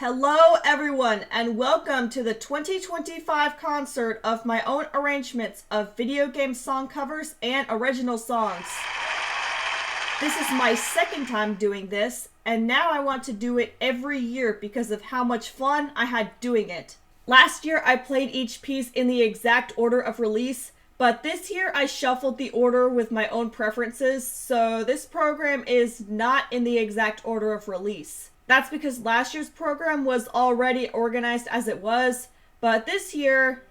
Hello everyone and welcome to the 2025 concert of my own arrangements of video game song covers and original songs. This is my second time doing this, and now I want to do it every year because of how much fun I had doing it. Last year I played each piece in the exact order of release, but this year I shuffled the order with my own preferences, so this program is not in the exact order of release. That's because last year's program was already organized as it was, but this year,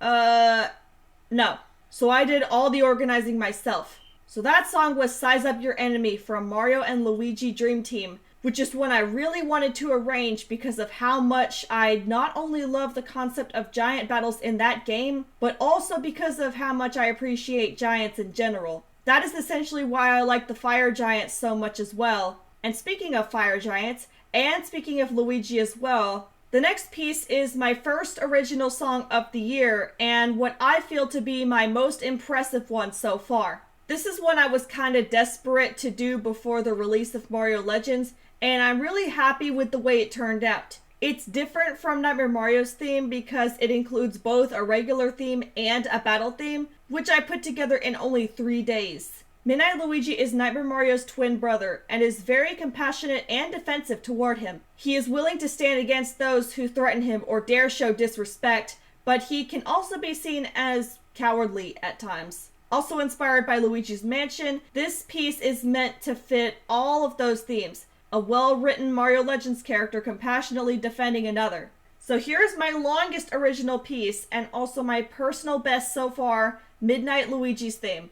no. So I did all the organizing myself. So that song was Size Up Your Enemy from Mario and Luigi Dream Team, which is one I really wanted to arrange because of how much I not only love the concept of giant battles in that game, but also because of how much I appreciate giants in general. That is essentially why I like the fire giants so much as well. And speaking of fire giants, and speaking of Luigi as well, the next piece is my first original song of the year, and what I feel to be my most impressive one so far. This is one I was kinda desperate to do before the release of Mario Legends, and I'm really happy with the way it turned out. It's different from Nightmare Mario's theme because it includes both a regular theme and a battle theme, which I put together in only 3 days. Midnight Luigi is Nightmare Mario's twin brother and is very compassionate and defensive toward him. He is willing to stand against those who threaten him or dare show disrespect, but he can also be seen as cowardly at times. Also inspired by Luigi's Mansion, this piece is meant to fit all of those themes. A well-written Mario Legends character compassionately defending another. So here's my longest original piece and also my personal best so far, Midnight Luigi's theme.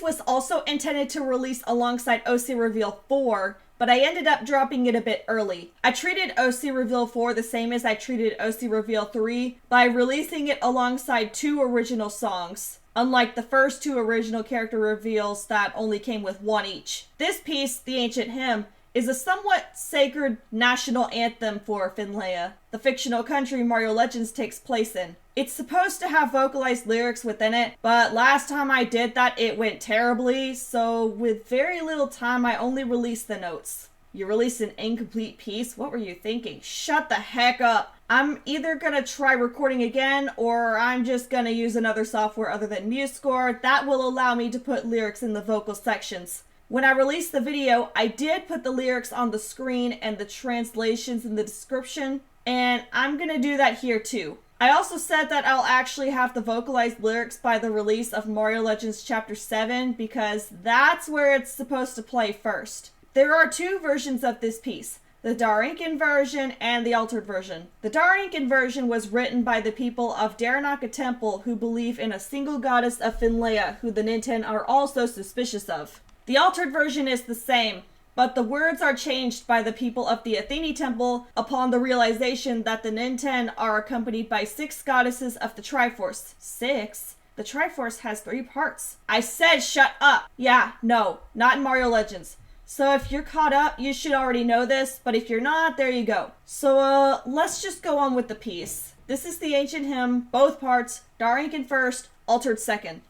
piece was also intended to release alongside OC Reveal 4, but I ended up dropping it a bit early. I treated OC Reveal 4 the same as I treated OC Reveal 3 by releasing it alongside 2 original songs, unlike the first 2 original character reveals that only came with 1 each. This piece, The Ancient Hymn, is a somewhat sacred national anthem for Phinleya, the fictional country Mario Legends takes place in. It's supposed to have vocalized lyrics within it, but last time I did that it went terribly, so with very little time I only released the notes. You released an incomplete piece? What were you thinking? Shut the heck up! I'm either gonna try recording again, or I'm just gonna use another software other than MuseScore that will allow me to put lyrics in the vocal sections. When I released the video, I did put the lyrics on the screen and the translations in the description, and I'm gonna do that here too. I also said that I'll actually have the vocalized lyrics by the release of Mario Legends Chapter 7 because that's where it's supposed to play first. There are 2 versions of this piece, the Darrahinkan version and the altered version. The Darrahinkan version was written by the people of Darrahinka Temple who believe in a single goddess of Phinleya who the Ninten are also suspicious of. The altered version is the same, but the words are changed by the people of the Athene Temple upon the realization that the Ninten are accompanied by 6 goddesses of the Triforce. 6? The Triforce has 3 parts. I said shut up! Yeah, no, not in Mario Legends. So if you're caught up, you should already know this, but if you're not, there you go. So let's just go on with the piece. This is the Ancient Hymn, both parts, Darrahinkan first, altered second.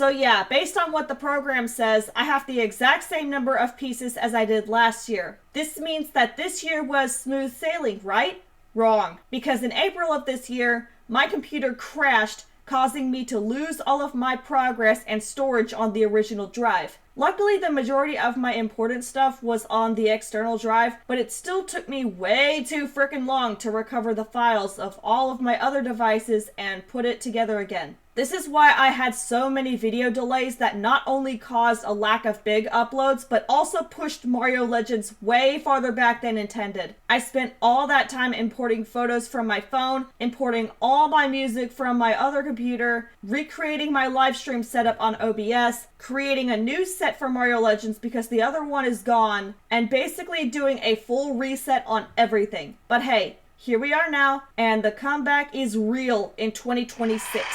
So yeah, based on what the program says, I have the exact same number of pieces as I did last year. This means that this year was smooth sailing, right? Wrong, because in April of this year, my computer crashed, causing me to lose all of my progress and storage on the original drive. Luckily, the majority of my important stuff was on the external drive, but it still took me way too frickin' long to recover the files of all of my other devices and put it together again. This is why I had so many video delays that not only caused a lack of big uploads, but also pushed Mario Legends way farther back than intended. I spent all that time importing photos from my phone, importing all my music from my other computer, recreating my live stream setup on OBS, creating a new set for Mario Legends because the other one is gone, and basically doing a full reset on everything. But hey, here we are now, and the comeback is real in 2026.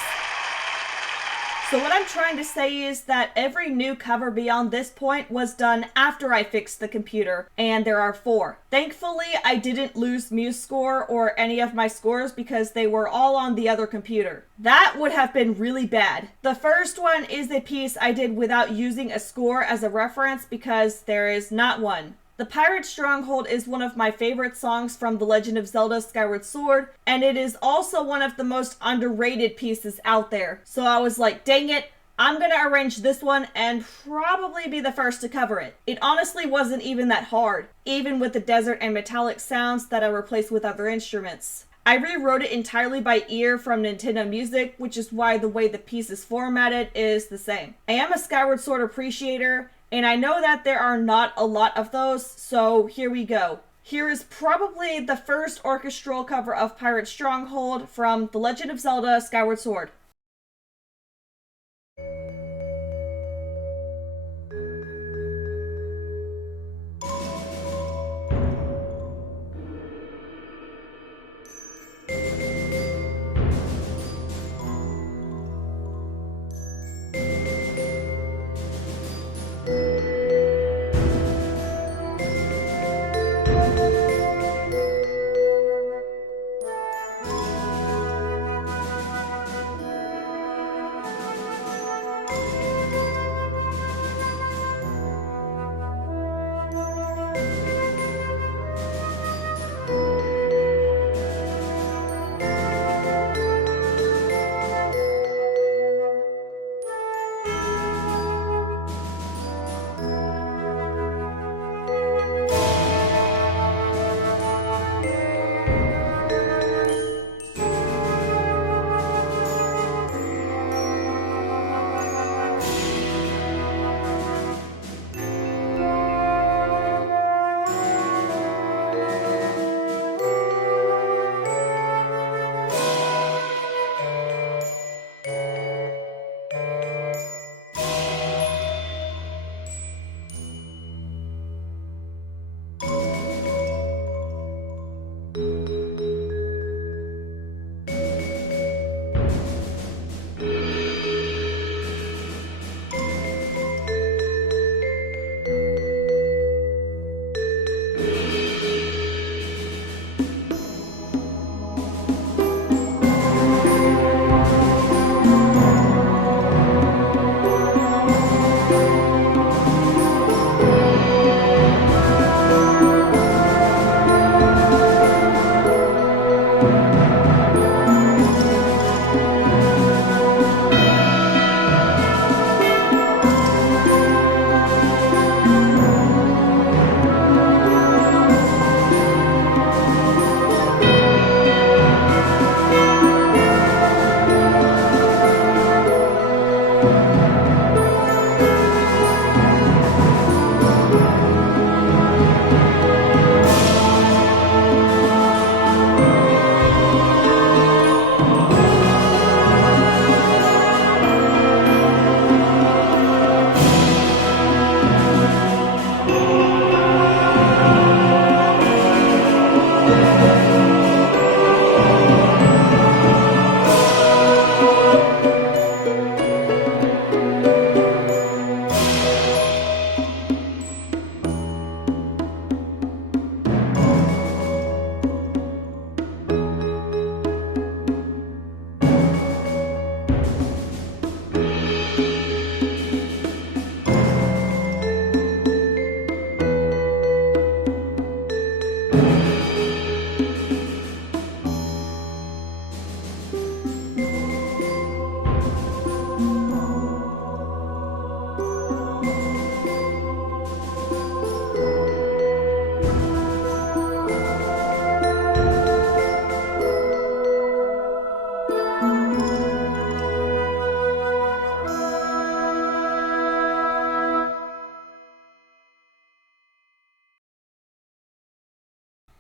So what I'm trying to say is that every new cover beyond this point was done after I fixed the computer, and there are 4. Thankfully, I didn't lose MuseScore or any of my scores because they were all on the other computer. That would have been really bad. The first one is a piece I did without using a score as a reference because there is not one. The Pirate Stronghold is one of my favorite songs from The Legend of Zelda Skyward Sword, and it is also one of the most underrated pieces out there. So I was like, dang it, I'm gonna arrange this one and probably be the first to cover it. It honestly wasn't even that hard, even with the desert and metallic sounds that I replaced with other instruments. I rewrote it entirely by ear from Nintendo Music, which is why the way the piece is formatted is the same. I am a Skyward Sword appreciator, and I know that there are not a lot of those, so here we go. Here is probably the first orchestral cover of Pirate Stronghold from The Legend of Zelda Skyward Sword.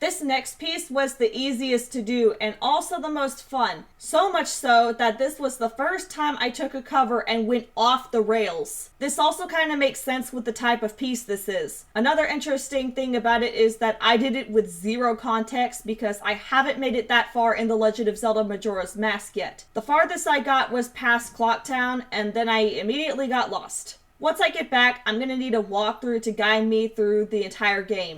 This next piece was the easiest to do and also the most fun. So much so that this was the first time I took a cover and went off the rails. This also kind of makes sense with the type of piece this is. Another interesting thing about it is that I did it with zero context because I haven't made it that far in The Legend of Zelda Majora's Mask yet. The farthest I got was past Clocktown, and then I immediately got lost. Once I get back, I'm gonna need a walkthrough to guide me through the entire game.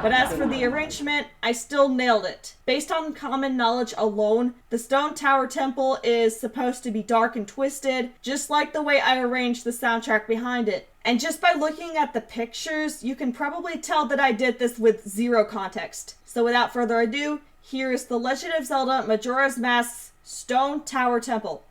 But as for the arrangement, I still nailed it. Based on common knowledge alone, the Stone Tower Temple is supposed to be dark and twisted, just like the way I arranged the soundtrack behind it. And just by looking at the pictures, you can probably tell that I did this with zero context. So without further ado, here is The Legend of Zelda Majora's Mask's Stone Tower Temple.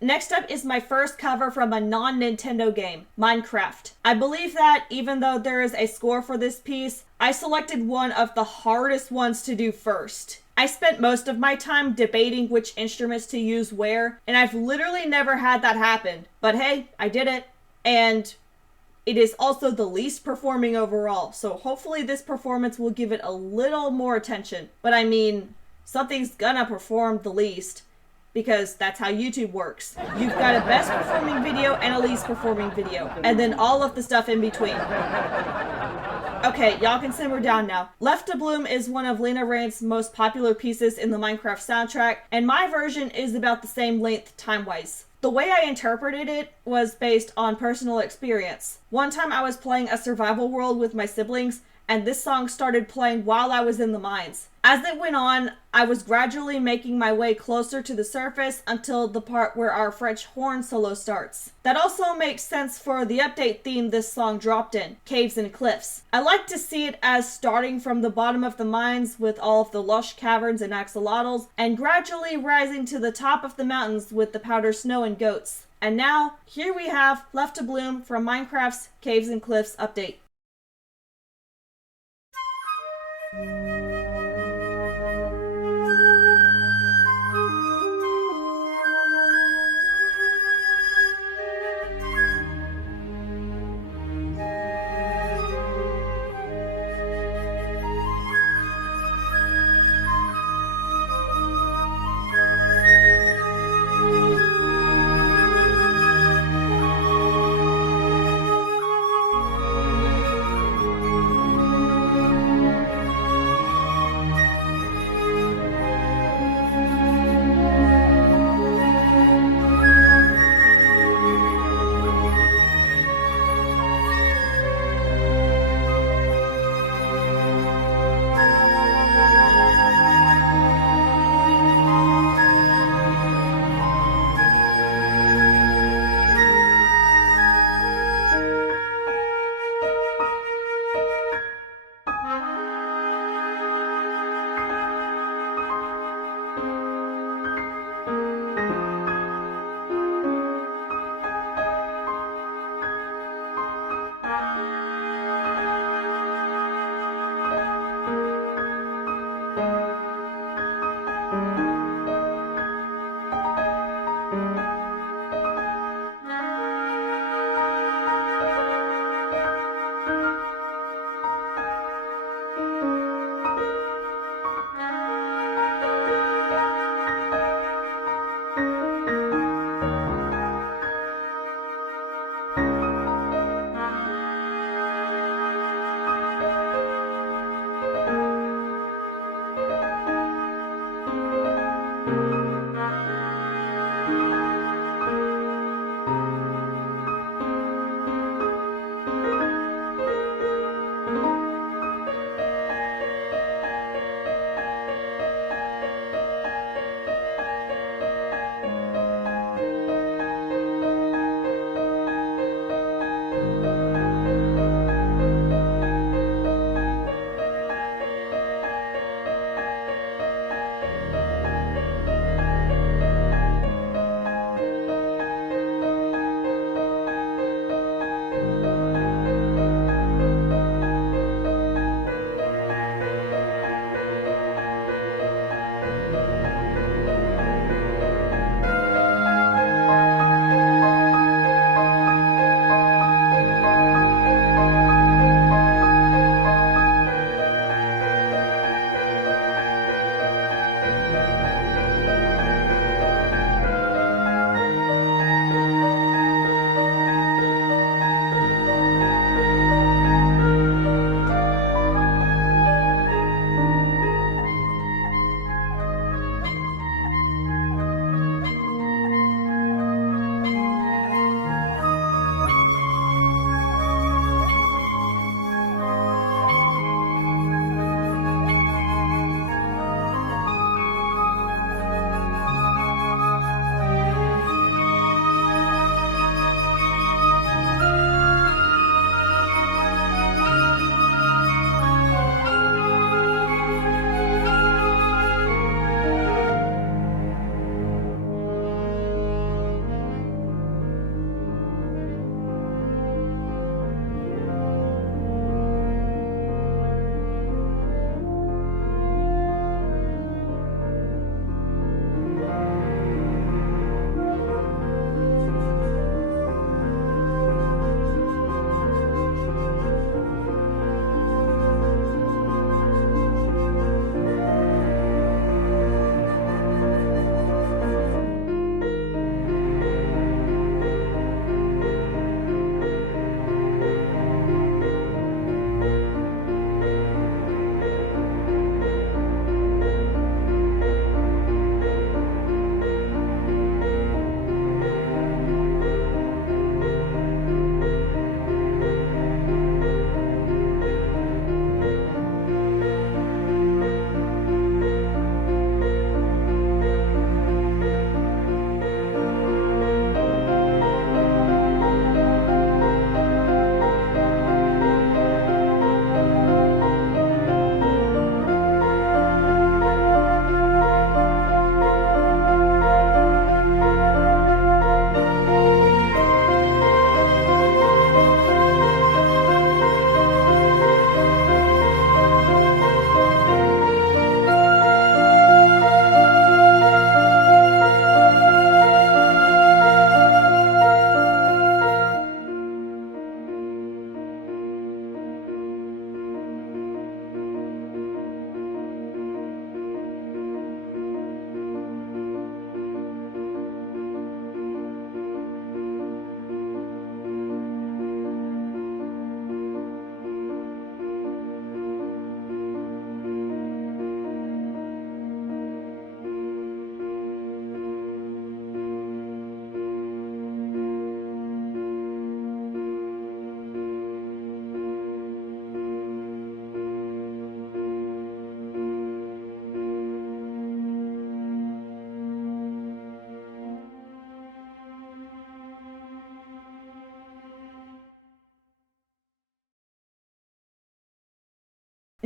Next up is my first cover from a non-Nintendo game, Minecraft. I believe that even though there is a score for this piece, I selected one of the hardest ones to do first. I spent most of my time debating which instruments to use where, and I've literally never had that happen. But hey, I did it. And it is also the least performing overall, so hopefully this performance will give it a little more attention. But I mean, something's gonna perform the least, because that's how YouTube works. You've got a best performing video and a least performing video, and then all of the stuff in between. Okay, y'all can simmer down now. Left to Bloom is one of Lena Raine's most popular pieces in the Minecraft soundtrack, and my version is about the same length time-wise. The way I interpreted it was based on personal experience. One time I was playing a survival world with my siblings, and this song started playing while I was in the mines. As it went on, I was gradually making my way closer to the surface until the part where our French horn solo starts. That also makes sense for the update theme this song dropped in, Caves and Cliffs. I like to see it as starting from the bottom of the mines with all of the lush caverns and axolotls, and gradually rising to the top of the mountains with the powder snow and goats. And now, here we have Left to Bloom from Minecraft's Caves and Cliffs update.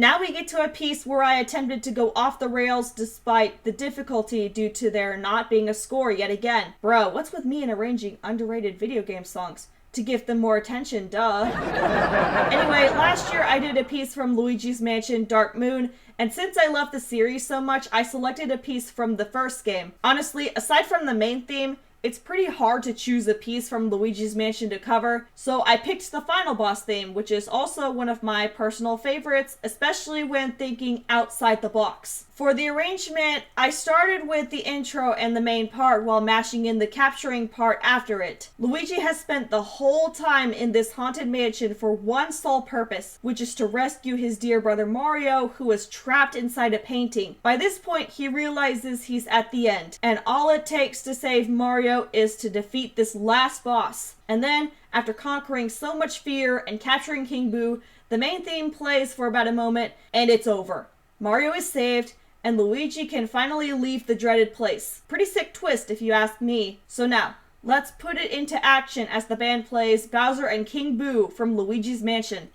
Now we get to a piece where I attempted to go off the rails despite the difficulty due to there not being a score yet again. Bro, what's with me in arranging underrated video game songs? To give them more attention, duh. Anyway, last year I did a piece from Luigi's Mansion Dark Moon, and since I love the series so much, I selected a piece from the first game. Honestly, aside from the main theme, it's pretty hard to choose a piece from Luigi's Mansion to cover, so I picked the final boss theme, which is also one of my personal favorites, especially when thinking outside the box. For the arrangement, I started with the intro and the main part while mashing in the capturing part after it. Luigi has spent the whole time in this haunted mansion for one sole purpose, which is to rescue his dear brother Mario, who is trapped inside a painting. By this point, he realizes he's at the end, and all it takes to save Mario is to defeat this last boss. And then, after conquering so much fear and capturing King Boo, the main theme plays for about a moment, and it's over. Mario is saved, and Luigi can finally leave the dreaded place. Pretty sick twist if you ask me. So now, let's put it into action as the band plays Bowser and King Boo from Luigi's Mansion.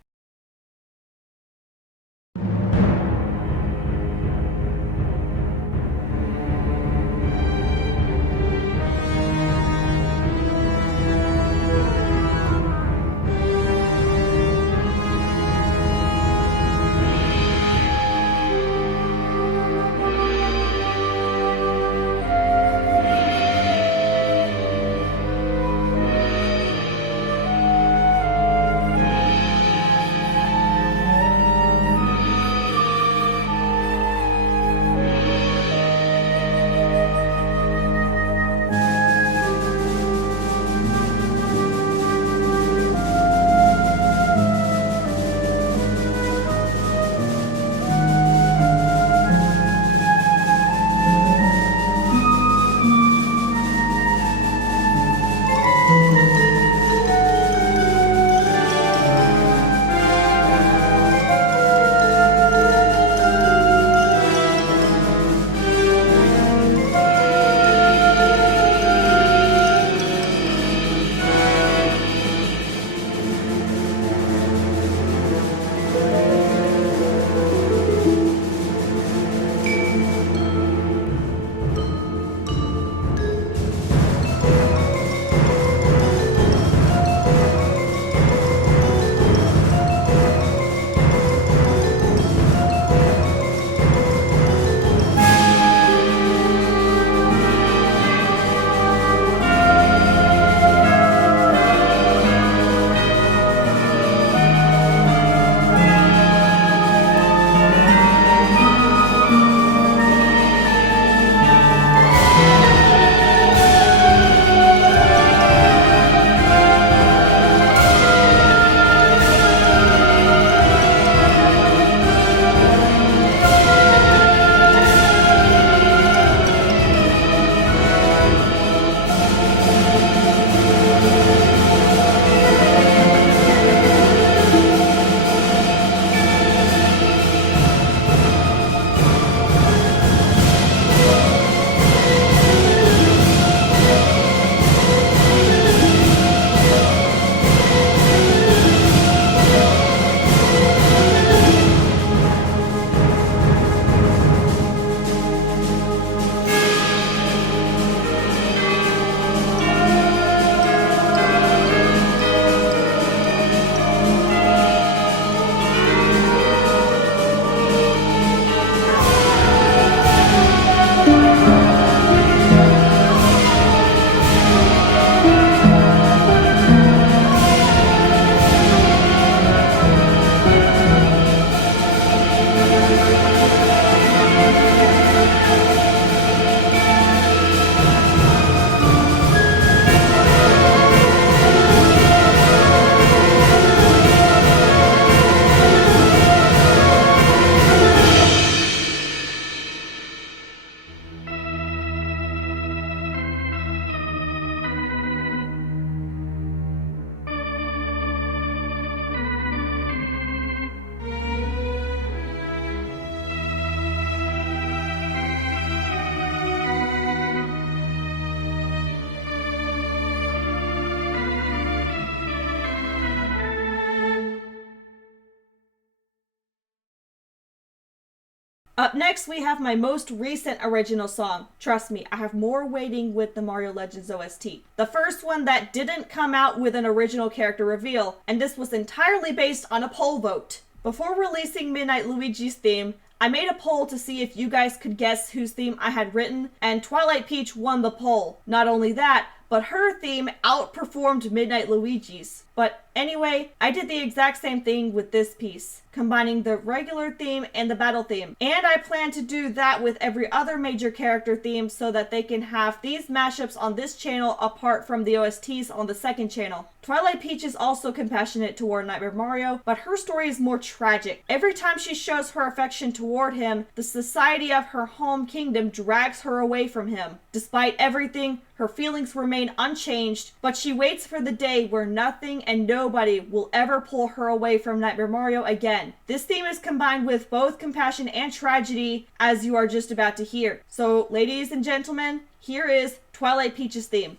Up next, we have my most recent original song. Trust me, I have more waiting with the Mario Legends OST. The first one that didn't come out with an original character reveal, and this was entirely based on a poll vote. Before releasing Midnight Luigi's theme, I made a poll to see if you guys could guess whose theme I had written, and Twilight Peach won the poll. Not only that, but her theme outperformed Midnight Luigi's. But anyway, I did the exact same thing with this piece, combining the regular theme and the battle theme. And I plan to do that with every other major character theme so that they can have these mashups on this channel apart from the OSTs on the second channel. Twilight Peach is also compassionate toward Nightmare Mario, but her story is more tragic. Every time she shows her affection toward him, the society of her home kingdom drags her away from him. Despite everything, her feelings remain unchanged, but she waits for the day where nothing and nobody will ever pull her away from Nightmare Mario again. This theme is combined with both compassion and tragedy, as you are just about to hear. So, ladies and gentlemen, here is Twilight Peach's theme.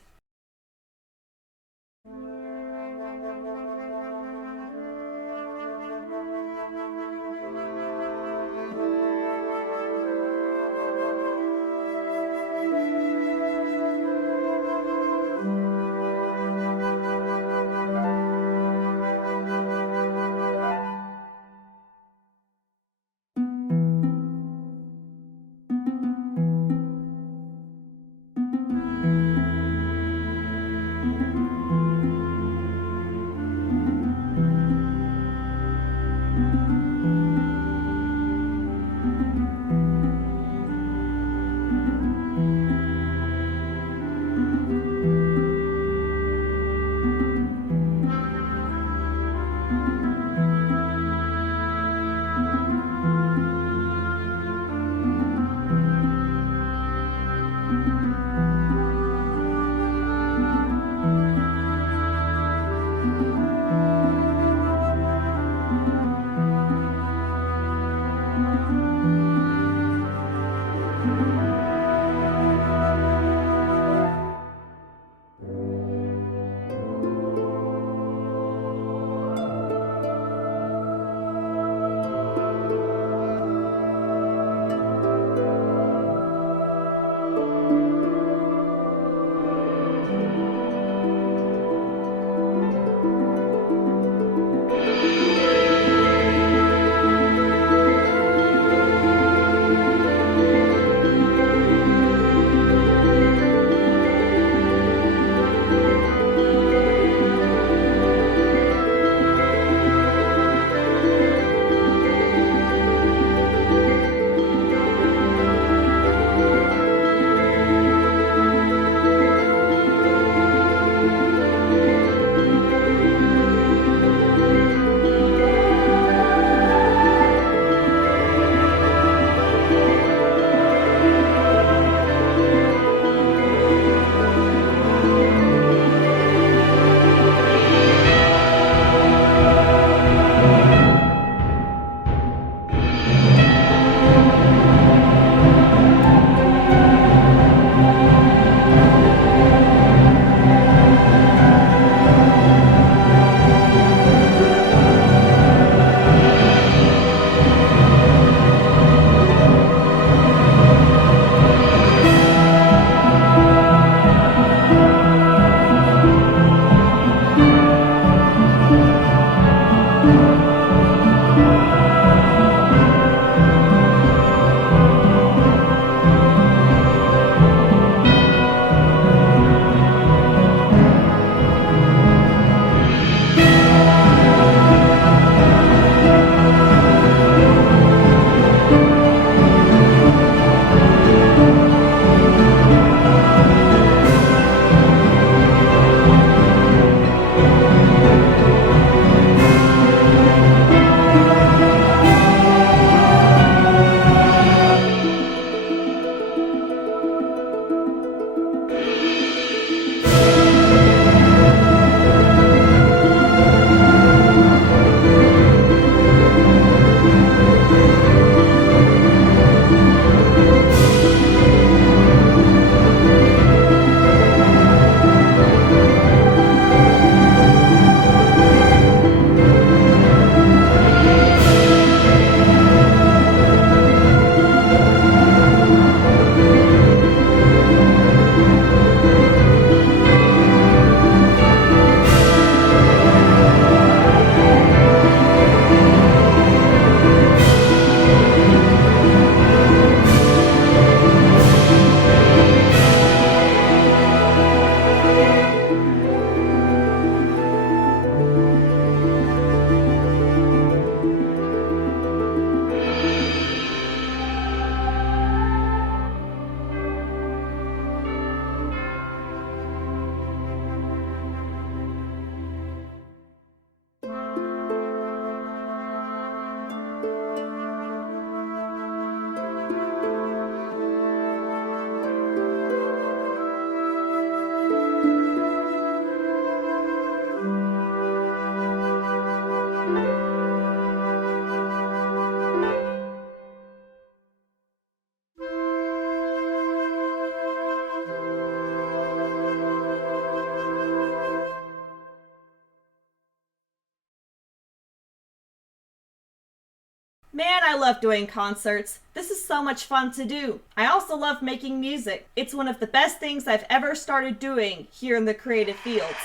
Man, I love doing concerts. This is so much fun to do. I also love making music. It's one of the best things I've ever started doing here in the creative fields.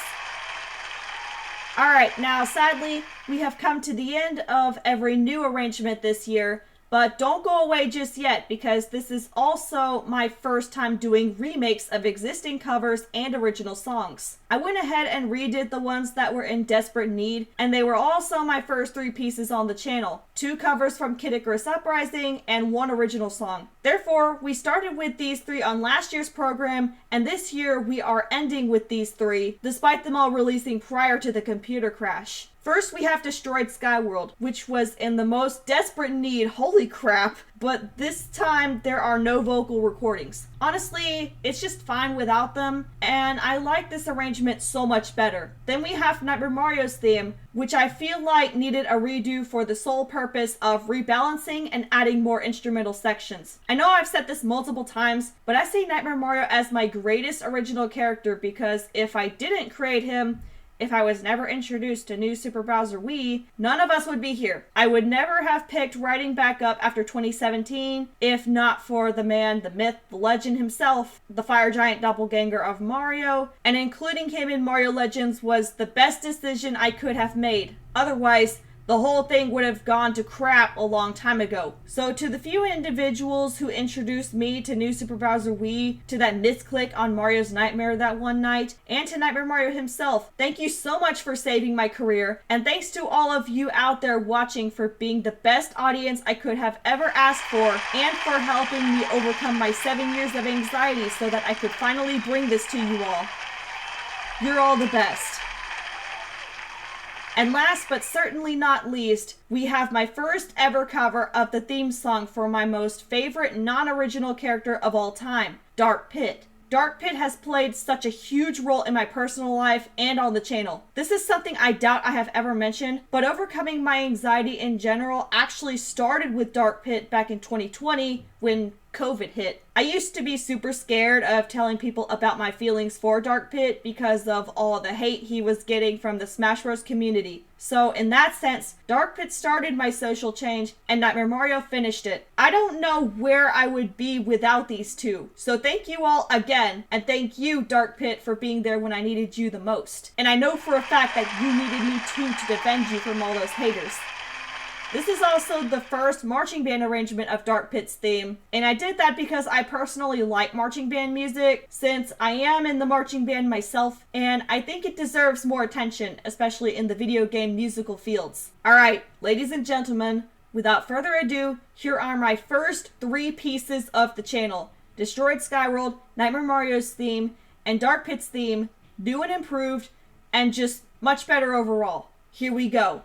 Alright, now sadly, we have come to the end of every new arrangement this year, but don't go away just yet because this is also my first time doing remakes of existing covers and original songs. I went ahead and redid the ones that were in desperate need, and they were also my first 3 pieces on the channel. 2 covers from Kid Icarus Uprising and 1 original song. Therefore, we started with these 3 on last year's program, and this year we are ending with these 3, despite them all releasing prior to the computer crash. First, we have Destroyed Skyworld, which was in the most desperate need, holy crap, but this time there are no vocal recordings. Honestly, it's just fine without them, and I like this arrangement so much better. Then we have Nightmare Mario's theme, which I feel like needed a redo for the sole purpose of rebalancing and adding more instrumental sections. I know I've said this multiple times, but I see Nightmare Mario as my greatest original character because if I didn't create him, if I was never introduced to New Super Bowser Wii, none of us would be here. I would never have picked writing back up after 2017 if not for the man, the myth, the legend himself, the fire giant doppelganger of Mario, and including him in Mario Legends was the best decision I could have made. Otherwise, the whole thing would have gone to crap a long time ago. So to the few individuals who introduced me to New Super Bowser Wii, to that misclick on Mario's Nightmare that one night, and to Nightmare Mario himself, thank you so much for saving my career, and thanks to all of you out there watching for being the best audience I could have ever asked for, and for helping me overcome my 7 years of anxiety so that I could finally bring this to you all. You're all the best. And last but certainly not least, we have my first ever cover of the theme song for my most favorite non-original character of all time, Dark Pit. Dark Pit has played such a huge role in my personal life and on the channel. This is something I doubt I have ever mentioned, but overcoming my anxiety in general actually started with Dark Pit back in 2020 when COVID hit. I used to be super scared of telling people about my feelings for Dark Pit because of all the hate he was getting from the Smash Bros community. So in that sense, Dark Pit started my social change and Nightmare Mario finished it. I don't know where I would be without these two. So thank you all again, and thank you Dark Pit for being there when I needed you the most. And I know for a fact that you needed me too to defend you from all those haters. This is also the first marching band arrangement of Dark Pit's theme, and I did that because I personally like marching band music, since I am in the marching band myself, and I think it deserves more attention, especially in the video game musical fields. Alright, ladies and gentlemen, without further ado, here are my first 3 pieces of the channel. Destroyed Skyworld, Nightmare Mario's theme, and Dark Pit's theme, new and improved, and just much better overall. Here we go.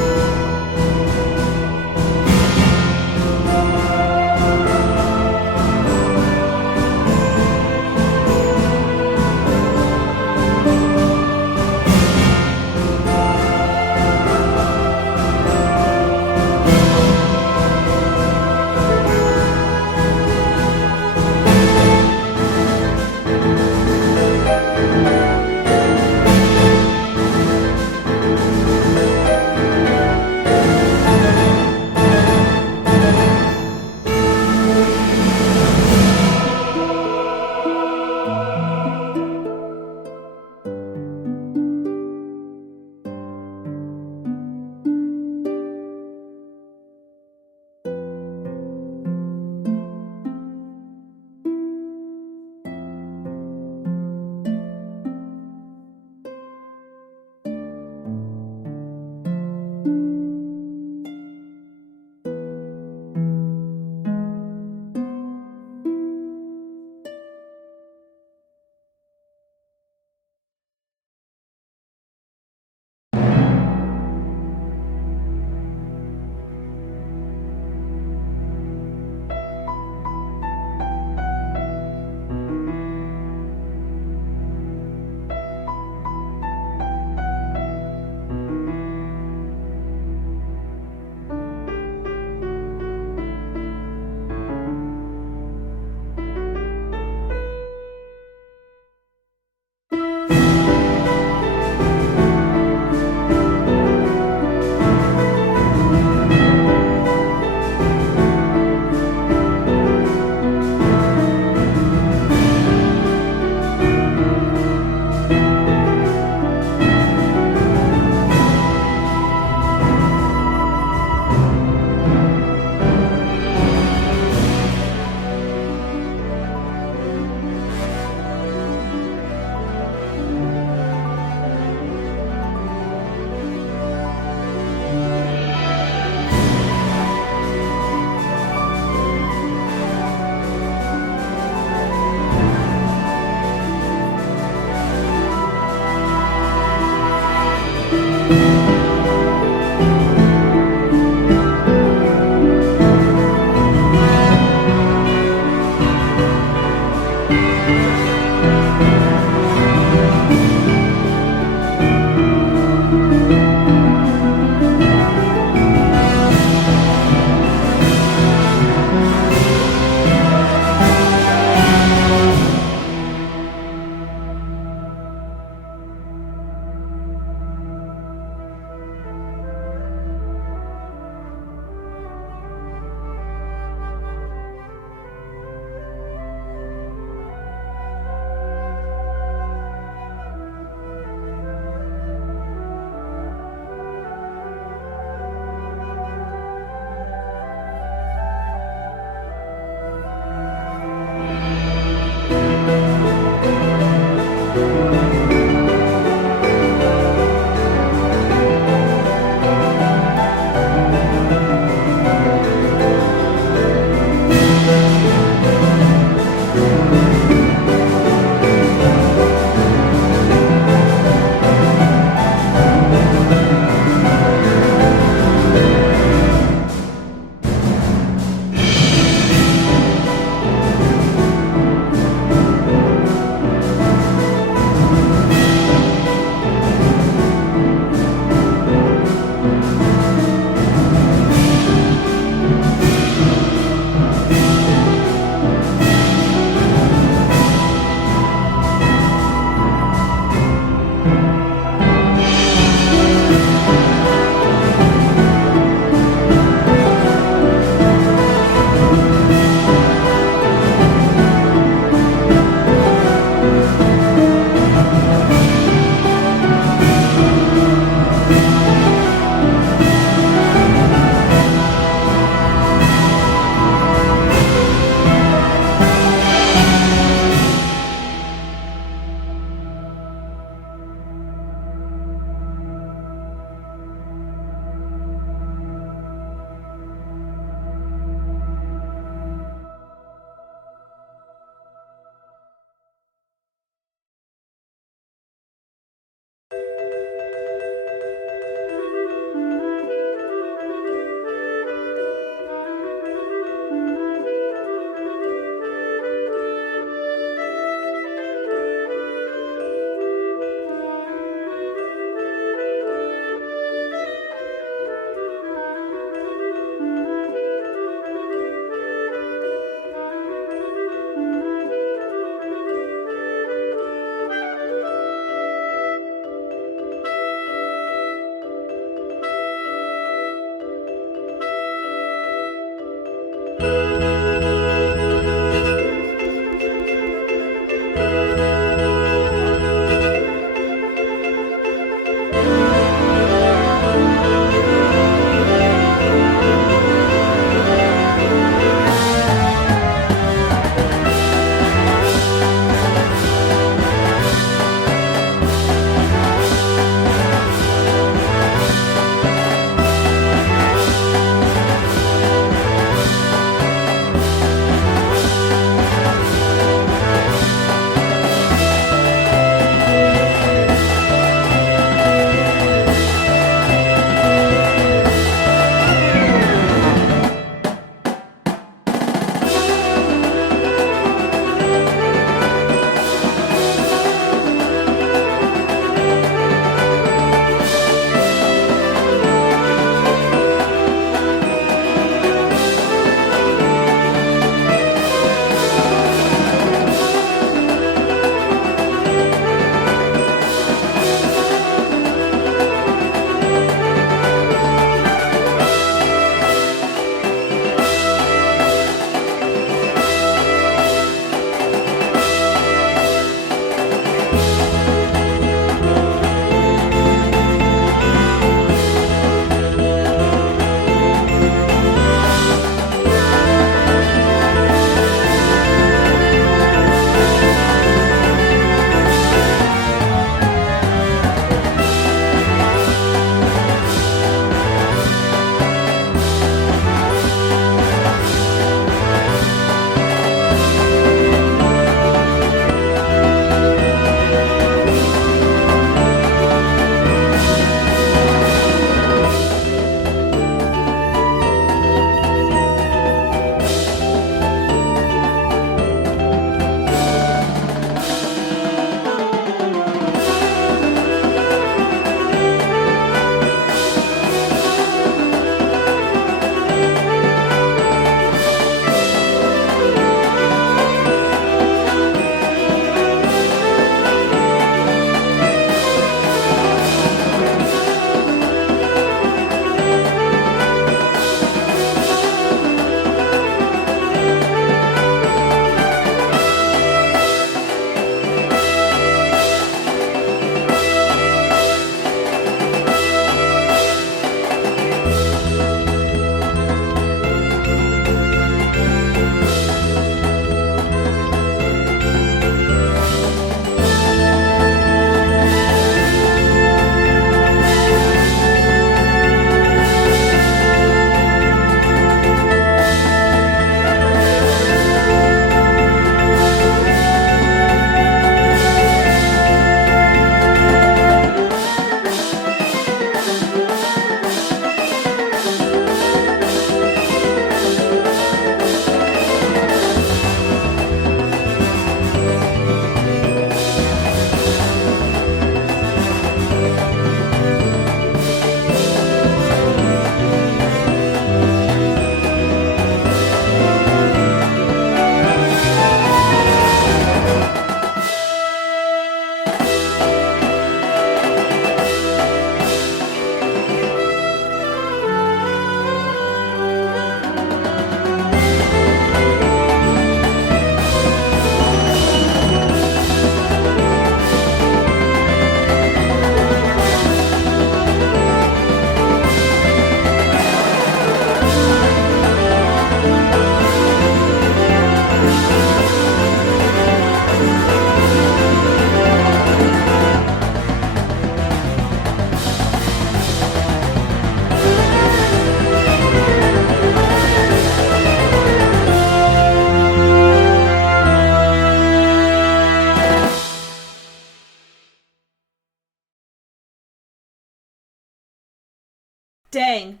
Dang.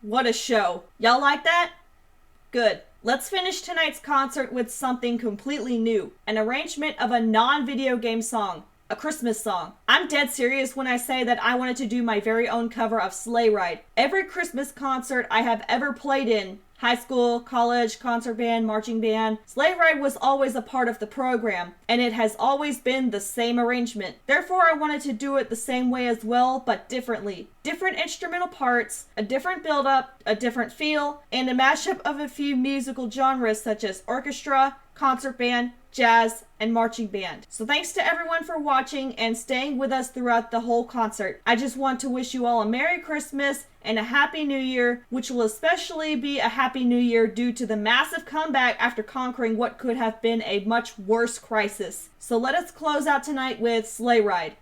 What a show. Y'all like that? Good. Let's finish tonight's concert with something completely new. An arrangement of a non-video game song. A Christmas song. I'm dead serious when I say that I wanted to do my very own cover of Sleigh Ride. Every Christmas concert I have ever played in, high school, college, concert band, marching band, Sleigh Ride was always a part of the program, and it has always been the same arrangement. Therefore, I wanted to do it the same way as well, but differently. Different instrumental parts, a different build-up, a different feel, and a mashup of a few musical genres such as orchestra, concert band, jazz, and marching band. So thanks to everyone for watching and staying with us throughout the whole concert. I just want to wish you all a Merry Christmas and a Happy New Year, which will especially be a Happy New Year due to the massive comeback after conquering what could have been a much worse crisis. So let us close out tonight with Sleigh Ride.